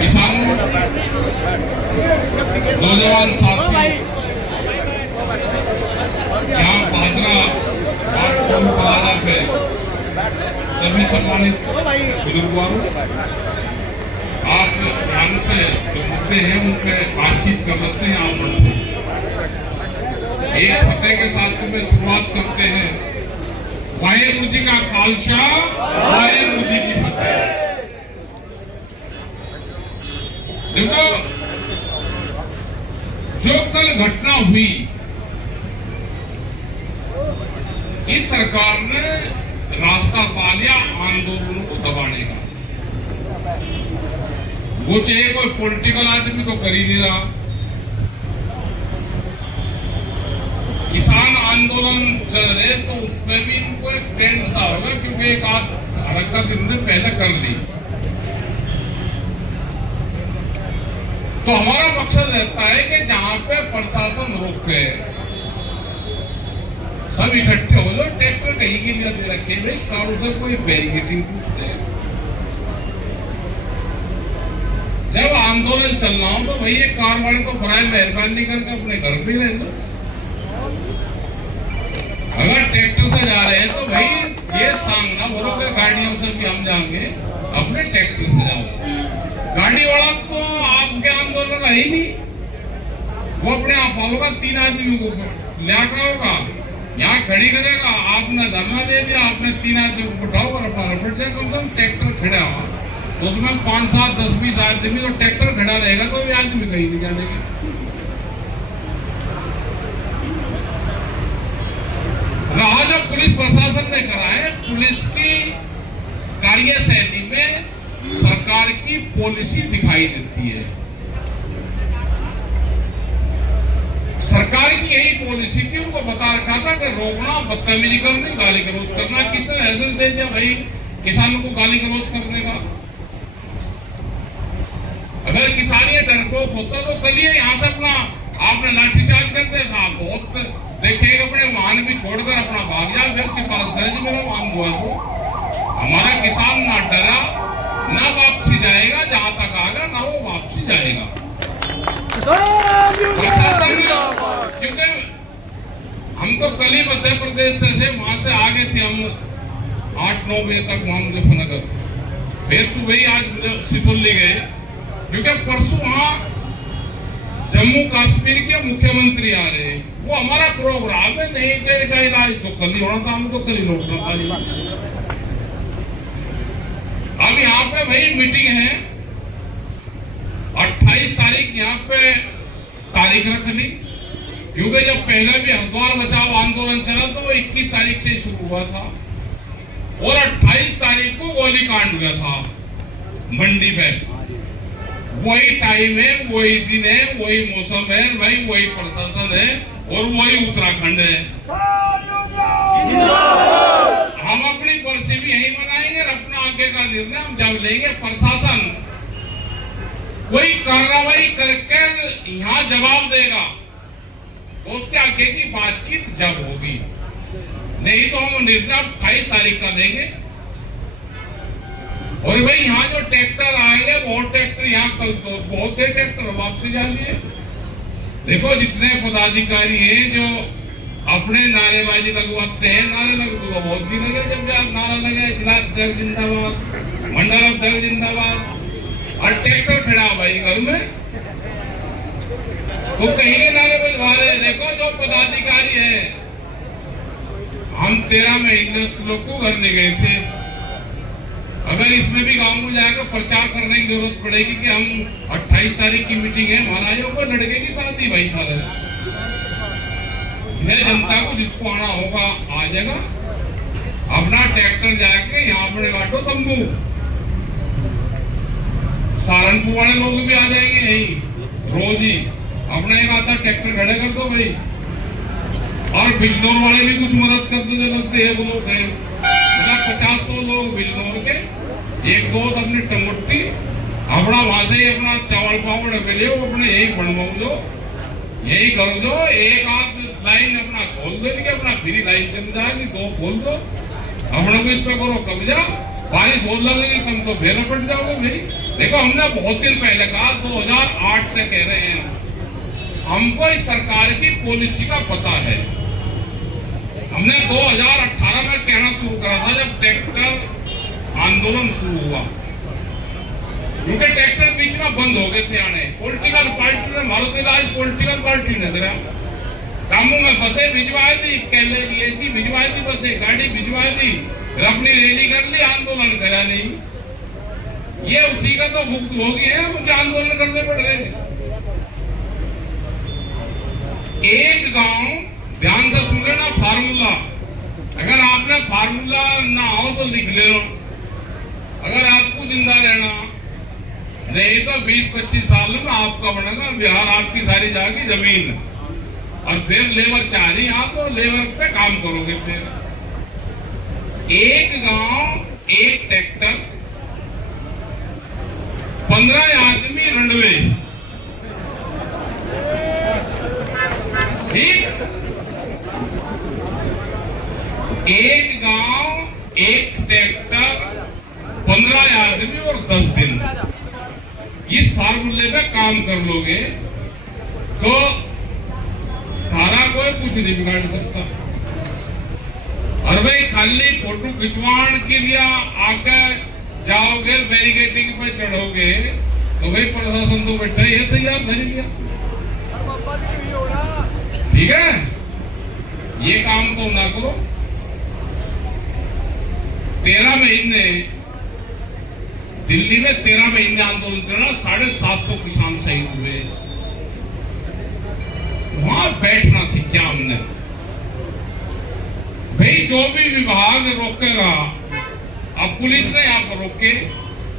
किसानों, नौजवान साथी, यहाँ भादरा प्लाजा पे सभी सम्मानित बुजुर्गवारों, आप ध्यान से जो मुद्दे हैं उन पे बातचीत कर लेते हैं। आप एक फतेह के साथ में शुरुआत करते हैं। वाहेगुरु जी का खालसा, वाहेगुरु जी की फतेह। देखो, जो कल घटना हुई, इस सरकार ने रास्ता पा लिया आंदोलन को दबाने का। वो चाहे कोई पॉलिटिकल आदमी तो कर ही नहीं रहा। किसान आंदोलन चल रहे तो उसमें भी इनको एक ट्रेंड सा होगा, क्योंकि एक आध हरकत इन्होंने पहले कर ली। तो हमारा मकसद रहता है कि जहां पे प्रशासन रोके, सब इकट्ठे हो जाओ। ट्रैक्टर कहीं के लिए दे रखे भाई, कारों से कोई बैरिकेडिंग टूटते हैं। जब आंदोलन चल रहा हो तो भाई ये कार वाले तो बराए मेहरबानी करके अपने घर पे रह लो। अगर ट्रैक्टर से जा रहे हैं तो भाई ये सामना बोलो कि गाड़ियों से भी हम जाएंगे, अपने ट्रैक्टर से जाओ। गाड़ी वाला तो आपके आंदोलन है ही नहीं, वो अपने आप होगा, 3 आदमी को लिया होगा, यहाँ खड़ी करेगा। आपने धरना दे दिया, आपने 3 आदमी को उठाओ और अपना रपट जाए। कम से कम ट्रैक्टर खड़ा हुआ तो उसमें 5, 7, 10, 20 आदमी, तो ट्रैक्टर खड़ा रहेगा तो ये आदमी कहीं नहीं जाने के। रहा जो पुलिस प्रशासन ने करा है, पुलिस की कार्यशैली में सरकार की पॉलिसी दिखाई देती है। सरकार की यही पॉलिसी थी, उनको बता रखा था कि रोकना, बदतमीजी करनी, गाली गलौज करना। किसने लाइसेंस दे दिया भाई किसानों को गाली गलौज करने का? अगर किसान ये डरपोक होता तो कल यहाँ से अपना आपने लाठीचार्ज कर दिया था। बहुत देखे अपने वाहन भी छोड़कर अपना भाग जाए, फिर सिफारिश करे जी मेरा वाहन हुआ। तो हमारा किसान ना डरा, ना वापसी जाएगा, जहां तक आएगा ना वो वापसी जाएगा। क्योंकि हम तो कल ही मध्य प्रदेश से थे, वहां से आगे थे हम 8-9 बजे तक वहां मुजफ्फरनगर, फिर सुबह ही आज सिसोली गए, क्योंकि परसों वहां जम्मू कश्मीर के मुख्यमंत्री आ रहे हैं। वो हमारा प्रोग्राम है, नहीं देर का इलाज तो कल ही होना था, हम तो कल ही लौटना था। अब यहाँ पे भाई मीटिंग है, 28 तारीख यहाँ पे तारीख रख ली, क्योंकि जब पहले भी हरिद्वार बचाओ आंदोलन चला तो वो 21 तारीख से शुरू हुआ था और 28 तारीख को गोलीकांड हुआ था मंडी में। वही टाइम है, वही दिन है, वही मौसम है भाई, वही प्रशासन है और वही उत्तराखंड है। हम अपनी बरसी भी यही मनाएंगे, अपना आगे का निर्णय हम जब लेंगे। प्रशासन कोई कार्रवाई करके यहाँ जवाब देगा तो उसके आगे की बातचीत जब होगी, नहीं तो हम निर्णय 28 तारीख का देंगे। और भाई यहाँ जो ट्रैक्टर आएंगे, बहुत ट्रैक्टर यहाँ कल तो बहुत थे ट्रैक्टर वापसी जा लिए। देखो जितने पदाधिकारी हैं जो अपने नारेबाजी लगवाते हैं, नारे लग तो बहुत जी लगे, जब नारा लगे जिला अध्यक्ष जिंदाबाद, मंडल अध्यक्ष जिंदाबाद, और ट्रैक्टर खड़ा भाई घर में तो कहीं के नारे बजवा रहे। देखो जो पदाधिकारी है, हम 13 महीने लोग को घर नहीं गए थे। अगर इसमें भी गांव में जाकर प्रचार करने की जरूरत पड़ेगी कि हम 28 तारीख की मीटिंग है, महाराजों को लड़के की शादी भाई था, जनता को जिसको आना होगा आ जाएगा। अपना ट्रैक्टर जाके यहाँ अपने बाटो तंबू, सहारनपुर वाले लोग भी आ जाएंगे यही रोज ही, अपना एक आता ट्रैक्टर खड़े कर दो भाई। और बिजनौर वाले भी कुछ मदद कर दो, जो लगते हैं वो लोग है 50-100 लोग बिजनौर के, 1-2 अपनी टंगुट्टी अपना वहां से अपना चावल पावड़ मिले, वो अपने यही बनवाओ दो, यही कर दो। एक आध लाइन अपना खोल दो, अपना फ्री लाइन चल जाएगी, 2 खोल दो, अपने को इस पे करो कब्जा बारिश हो लगेगी तुम तो भेड़ पट जाओगे भाई। देखो हमने बहुत दिन पहले कहा, 2008 से कह रहे हैं, हमको इस सरकार की पॉलिसी का पता है। हमने 2018 में कहना शुरू करा था जब ट्रैक्टर आंदोलन शुरू हुआ, उनके ट्रैक्टर बीच में बंद हो गए थे आने। पॉलिटिकल पार्टी ने, मारुति राज पॉलिटिकल पार्टी ने तेरा कामों में बसें भिजवा दी, एसी भिजवा दी, बसें गाड़ी भिजवा दी, अपनी रैली कर ली, आंदोलन करा नहीं। ये उसी का तो भुक्तभोगी है, मुझे आंदोलन करने पड़ रहे हैं। एक गांव, ध्यान से सुन लेना फार्मूला, अगर आपने फार्मूला ना हो तो लिख ले लो। अगर आपको जिंदा रहना नहीं तो 20-25 साल में आपका बनेगा बिहार, आपकी सारी जाएगी जमीन, और फिर लेबर चाहिए यहाँ तो लेबर पे काम करोगे। फिर एक गांव एक ट्रैक्टर, 15 आदमी रनवे, ठीक। एक गांव एक ट्रैक्टर, 15 आदमी और 10 दिन, इस फार्मूले पे काम कर लोगे तो थारा कोई कुछ नहीं बिगाड़ सकता। और भाई खाली फोटो खिंचवाण के लिए आके जाओगे, बैरिकेडिंग पे चढ़ोगे तो भाई प्रशासन तो बैठा ही है तैयार धर लिया, ठीक है। ये काम तो ना करो। 13 महीने दिल्ली में 13 महीने आंदोलन चला, 750 किसान शहीद हुए। वहां बैठना सीखा हमने। भाई जो भी विभाग रोकेगा, अब पुलिस ने यहाँ पर रोके,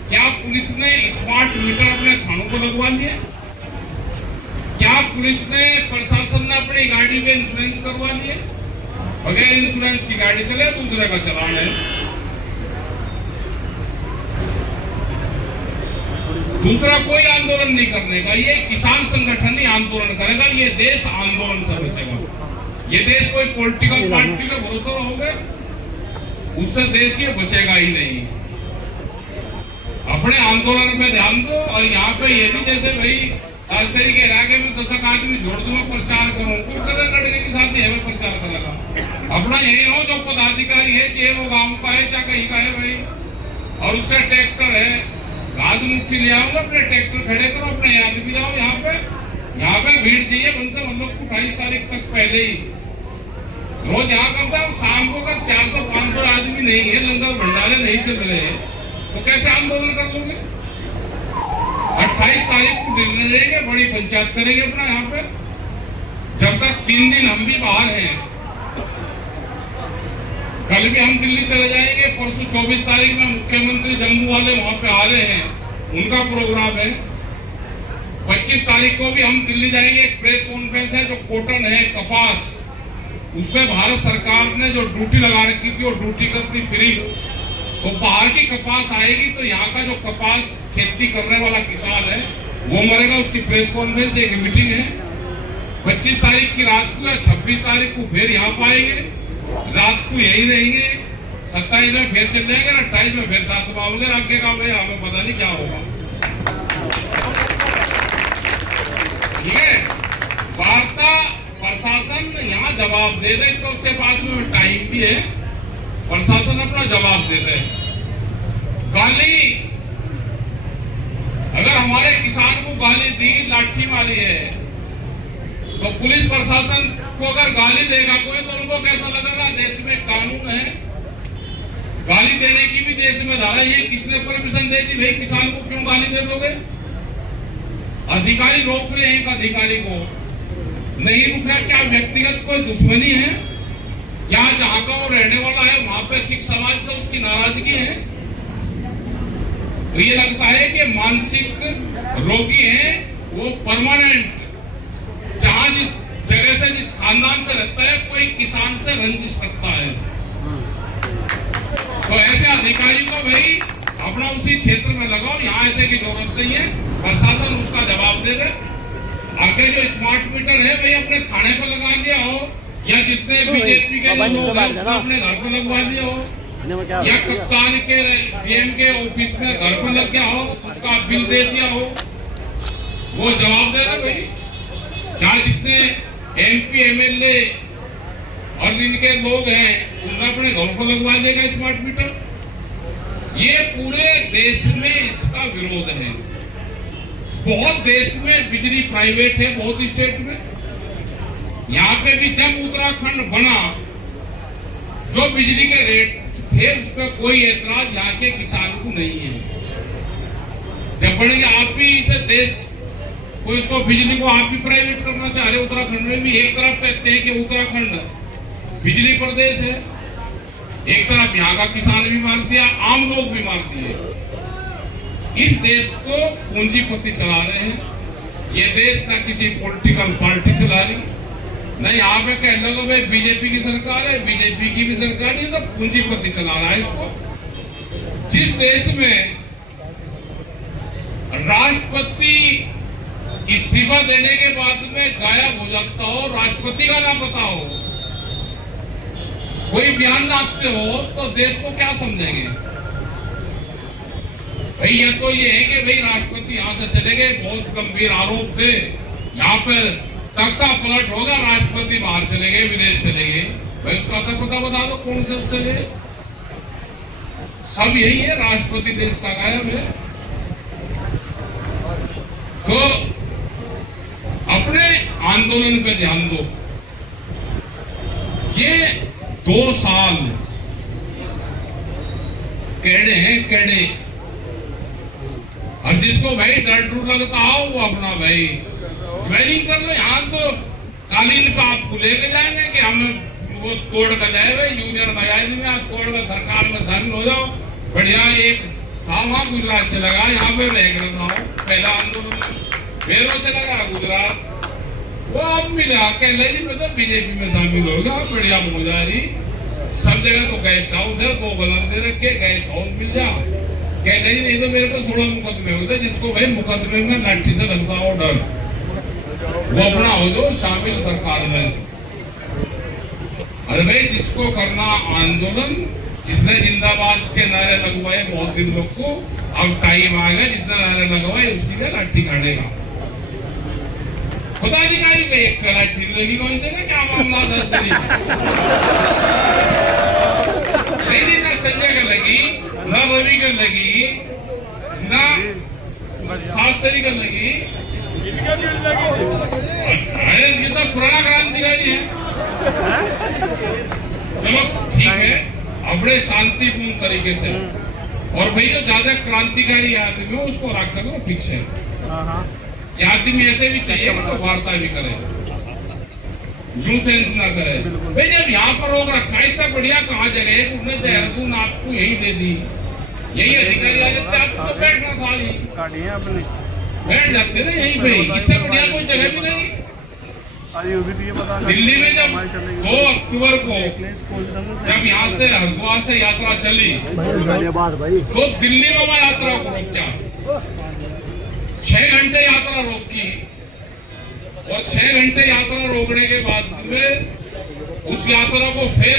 क्या पुलिस ने स्मार्ट मीटर अपने थानों को लगवा लिया? क्या पुलिस ने, प्रशासन ने अपनी गाड़ी में इंश्योरेंस करवा लिया? बगैर इंश्योरेंस की गाड़ी चले, दूसरे का चलान है। दूसरा कोई आंदोलन नहीं करने का, ये किसान संगठन ही आंदोलन करेगा। ये देश आंदोलन से बचेगा। ये देश कोई पॉलिटिकल पार्टी का भरोसा होगा, उससे देश ये बचेगा ही नहीं। अपने आंदोलन पे ध्यान दो। और यहाँ पे ये भी जैसे भाई शास्त्री के इलाके में 10 आदमी जोड़ दूंगा प्रचार करूँ, कुछ करे लड़के के साथ ही हमें प्रचार करेगा। अपना यही हो जो पदाधिकारी है, चाहे वो गाँव का है चाहे कहीं का है भाई, और उसका ट्रैक्टर है, घास मुट्ठी ले आओ, अपने ट्रैक्टर खड़े करो, अपने याद भी जाओ। यहाँ पे भीड़ चाहिए कम से कम 28 तारीख तक पहले ही। रोज यहाँ कम से कम शाम को अगर 400-500 आदमी नहीं है, लंगर भंडारे नहीं चल रहे तो कैसे आंदोलन कर लोगे? 28 तारीख को दिल्ली जाएंगे, बड़ी पंचायत करेंगे अपना यहाँ पे। जब तक 3 दिन हम भी बाहर हैं, कल भी हम दिल्ली चले जाएंगे, परसों 24 तारीख में मुख्यमंत्री जम्मू वाले वहां पे आ रहे हैं, उनका प्रोग्राम है। 25 तारीख को भी हम दिल्ली जाएंगे, एक प्रेस कॉन्फ्रेंस है, जो कॉटन है, कपास, उस पर भारत सरकार ने जो ड्यूटी लगा रखी थी, वो ड्यूटी करनी फ्री। तो बाहर की कपास आएगी तो यहाँ का जो कपास खेती करने वाला किसान है वो मरेगा। उसकी प्रेस कॉन्फ्रेंस, एक मीटिंग है 25 तारीख की रात को, या 26 तारीख को फिर यहाँ पाएंगे, रात को यही रहेंगे, 27 में फिर चल जाएंगे, 28 में फिर साथ में आओगे। आगे का भाई हमें पता नहीं क्या होगा, ठीक है। वार्ता प्रशासन यहाँ जवाब दे दे तो उसके पास में टाइम भी है, प्रशासन अपना जवाब दे दे। गाली, अगर हमारे किसान को गाली दी, लाठी मारी है, तो पुलिस प्रशासन को अगर गाली देगा कोई तो उनको कैसा लगेगा? देश में कानून है, गाली देने की भी देश में धारा, ये किसने परमिशन दे दी? भाई किसान को क्यों गाली दे दोगे? अधिकारी रोक रहे हैं, एक अधिकारी को नहीं रुक रहा, क्या व्यक्तिगत कोई दुश्मनी है? क्या जहां का वो रहने वाला है वहां पे सिख समाज से उसकी नाराजगी है? तो ये लगता है कि मानसिक रोगी है वो, परमानेंट जहां जिस जगह से, जिस खानदान से रहता है, कोई किसान से रंजिश रखता है। तो ऐसे अधिकारी को भाई अपना उसी क्षेत्र में लगाओ, यहाँ ऐसे की जरूरत नहीं है, प्रशासन उसका जवाब दे दे। आगे जो स्मार्ट मीटर है भाई अपने थाने पर लगा दिया हो, या जिसने बीजेपी के लोग अपने घर पर लगवा दिया हो, या कप्तान के डीएम के ऑफिस में घर पर लग गया हो, उसका बिल दे दिया हो, वो जवाब दे रहा भाई। जहाँ जितने एमपी एमएलए और इनके लोग हैं उन्हें अपने घरों पर लगवा देगा स्मार्ट मीटर। ये पूरे देश में इसका विरोध है। बहुत देश में बिजली प्राइवेट है, बहुत स्टेट में। यहाँ पे भी जब उत्तराखंड बना, जो बिजली के रेट थे उस पर कोई एतराज यहाँ के किसान को नहीं है। जब बनेंगे आप भी इसे देश को, इसको बिजली को आप भी प्राइवेट करना चाह रहे। उत्तराखंड में भी एक तरफ कहते हैं कि उत्तराखंड बिजली प्रदेश है, एक तरफ यहाँ का किसान भी मानती है, आम लोग भी मानती है। इस देश को पूंजीपति चला रहे हैं। ये देश ना किसी पॉलिटिकल पार्टी चला रही, नहीं यहाँ पे कह लो भाई बीजेपी की सरकार है, बीजेपी की भी सरकार है, तो पूंजीपति चला रहा है इसको। जिस देश में राष्ट्रपति इस्तीफा देने के बाद में गायब हो जाता हो, राष्ट्रपति का ना पता हो, कोई बयान लाते हो, तो देश को क्या समझेंगे भाई? ये तो ये है कि भाई राष्ट्रपति यहाँ से चले गए, बहुत गंभीर आरोप थे, यहाँ पे तख्ता पलट होगा, राष्ट्रपति बाहर चले गए, विदेश चले गए, भाई उसका तो पता बता दो कौन से उससे गए। सब यही है, राष्ट्रपति देश का गायब है। तो अपने आंदोलन पे ध्यान दो। ये 2 साल केड़े हैं, केड़े। और जिसको भाई डर डर लगता हो वो अपना भाई ज्वाइनिंग कर लो। यहाँ तो कालीन पे आपको लेके जाएंगे कि हम वो तोड़ कर जाए भाई, यूनियन का जाए देंगे, आप तोड़ कर सरकार में शामिल हो जाओ। बढ़िया एक था वहाँ गुजरात से लगा, यहाँ पे रह गया था पहला आंदोलन, फिर वो चला गया गुजरात। वो अब मिला कहले जी मैं तो बीजेपी में शामिल हो गया, बढ़िया मौजारी। सब जगह तो गेस्ट हाउस है, 2 गलन दे रखे, गेस्ट हाउस मिल जा। कहते नहीं तो मेरे को 16 मुकदमे होते, जिसको भाई मुकदमे में लाठी से लगता हो डर, वो अपना हो जो शामिल सरकार में। अरे भाई जिसको करना आंदोलन, जिसने जिंदाबाद के नारे लगवाए बहुत दिन लोग को, अब टाइम आ गया जिसने नारे लगवाए उसकी भी लाठी काटेगा। पदाधिकारी को एक लाठी लगी कौन से ना, क्या मामला था नहीं, ना संजय का लगी, ना रवि का लगी, ना शास्त्री का लगी। ये तो पुराना क्रांतिकारी है। चलो ठीक है, अपने शांतिपूर्ण तरीके से। और भाई जो ज्यादा क्रांतिकारी आदमी हो उसको रखा करो ठीक से। ये आदमी ऐसे भी चाहिए कि तो वार्ता भी करे, न्यूसेंस ना करे। भाई जब यहाँ पर रोक रखा है, इससे बढ़िया कहा जगह है, उन्होंने देहरादून आपको यही दे दी, यही अधिकारी आ जाते, आपको तो बैठना था, बैठ जाते ना यहीं पे, इससे बढ़िया कोई जगह भी नहीं। दिल्ली में जब 2 अक्टूबर को जब यहाँ से हरिद्वार से यात्रा चली, तो दिल्ली में मैं यात्रा को रोक क्या 6 घंटे यात्रा रोकी, और 6 घंटे यात्रा रोकने के बाद में उस यात्रा को फिर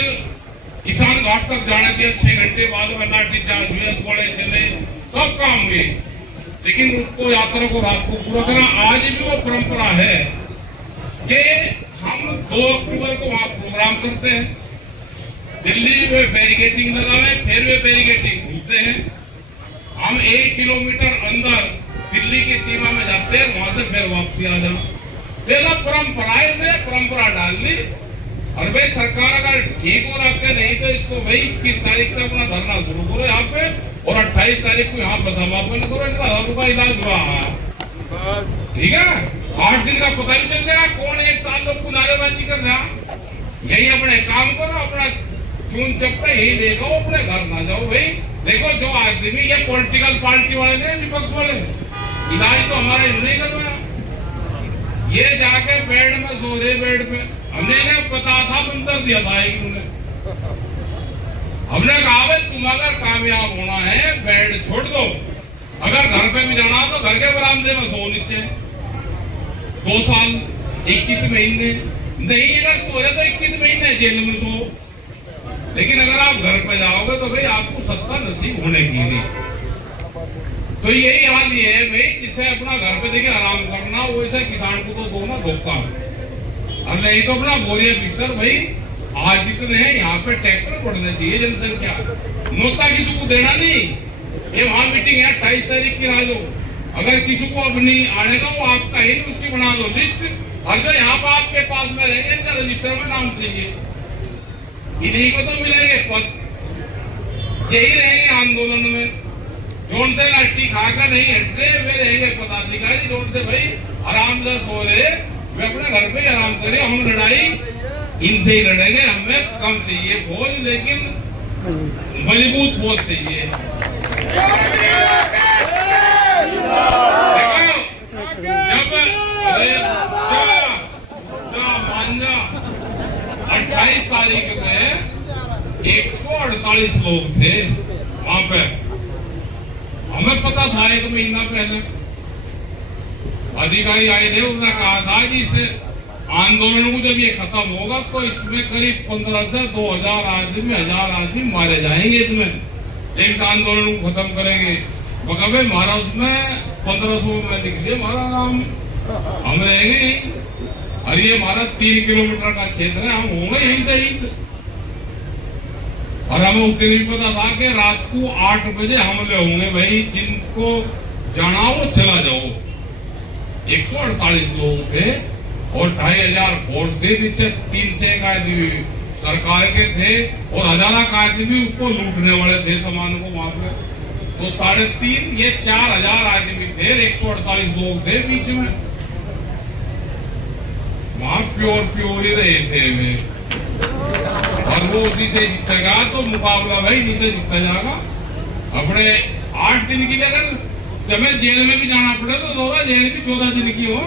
किसान घाट तक जाने दिया। 6 घंटे बाद में लाठीचार्ज हुए, घोड़े चले, सब काम हुए, लेकिन उसको यात्रा को रात को पूरा करना। आज भी वो परंपरा है कि हम 2 अक्टूबर को वहां प्रोग्राम करते हैं, दिल्ली में बैरिकेडिंग लगावे, फिर वे बैरिकेडिंग भूलते हैं, हम 1 किलोमीटर अंदर दिल्ली की सीमा में जाते हैं, वहां से फिर वापसी आ जाओ। परंपराएं में परंपरा डाल ली। और भाई सरकार अगर ठीक हो रखे नहीं तो इसको भाई 21 तारीख से अपना धरना शुरू करो यहाँ पे, और 28 तारीख को यहाँ पर समापन करो। इनका 1000 रुपया इलाज हुआ, ठीक है। 8 दिन का पता नहीं चल गया कौन 1 साल लोग को नारेबाजी कर रहा। यही अपने काम करो, अपना चून चपटा यही देखो, अपने घर ना जाओ। भाई देखो जो आदमी ये पॉलिटिकल पार्टी वाले ने, विपक्ष वाले, इलाज तो हमारा नहीं करवाया, ये जाके बेड में सो रहे, बेड पे हमने इन्हें पता था, मंत्र दिया था इन्होंने। हमने कहा तुम अगर कामयाब होना है बेड छोड़ दो, अगर घर पे भी जाना तो घर के बरामदे में सो नीचे। 2 साल 21 महीने नहीं, अगर सो रहे तो 21 महीने जेल में सो। लेकिन अगर आप घर पे जाओगे तो भाई आपको सत्ता नसीब होने की नहीं। तो यही हाल ये है भाई, जिसे अपना घर पे देखिए आराम करना, वैसे किसान को तो दो ना धोखा, और नहीं तो अपना बोरिया बिस्तर भाई। आज जितने हैं यहाँ पे ट्रैक्टर बढ़ने चाहिए, जनसंख्या नोता किसी को देना नहीं। ये वहां मीटिंग है 28 तारीख की, आ जाओ। अगर किसी को अब नहीं आने का, वो आपका ही नहीं, उसकी बना दो लिस्ट। अगर यहाँ पर आपके पास में रहेंगे, इसका रजिस्टर में नाम चाहिए, इन्हीं को तो मिलेंगे पद। यही रहेंगे आंदोलन में, जोन से लाठी खाकर नहीं हटते वे रहेंगे पदाधिकारी। जोन से भाई आराम से सो रहे, वे अपने घर पे आराम करें। हम लड़ाई इनसे ही लड़ेंगे। हमें कम चाहिए फौज, लेकिन मजबूत फौज चाहिए। जब 28 तारीख में 148 लोग थे वहां पे, हमें पता था एक महीना पहले अधिकारी आए थे, उन्होंने कहा था कि इस आंदोलन को जब ये खत्म होगा तो इसमें करीब 15 से 2000 आदमी, 1000 आदमी मारे जाएंगे। इसमें एक आंदोलन को खत्म करेंगे। भाई हमारा उसमें 1500 में लिख लिया हमारा नाम, हम रहेंगे यहीं। और ये हमारा 3 किलोमीटर का क्षेत्र है, हम होंगे यहीं शहीद। और हमें उस दिन भी पता था कि रात को 8 बजे हमले होंगे। भाई जिनको जाना वो चला जाओ। 148 लोग थे और 2500 फोर्स थे, नीचे 3 से 1 आदमी सरकार के थे और 1000 आदमी उसको लूटने वाले थे सामान को वहां पे। तो 3.5 ये 4000 आदमी थे, 148 लोग थे बीच में। वहां प्योर ही रहे थे वे, और वो उसी से जीतेगा। तो मुकाबला भाई नीचे जीता जाएगा। अपने 8 दिन की अगर हमें जेल में भी जाना पड़े तो सोरा जेल भी 14 दिन की हो।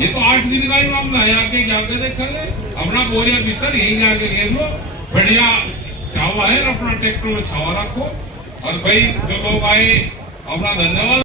ये तो 8 दिन का ही मामला है। आके जाके देख ले, अपना बोरिया बिस्तर यही जाके घेर लो, बढ़िया छावा है, अपना ट्रैक्टर में छावा रखो। और भाई जो लोग आए अपना धन्यवाद।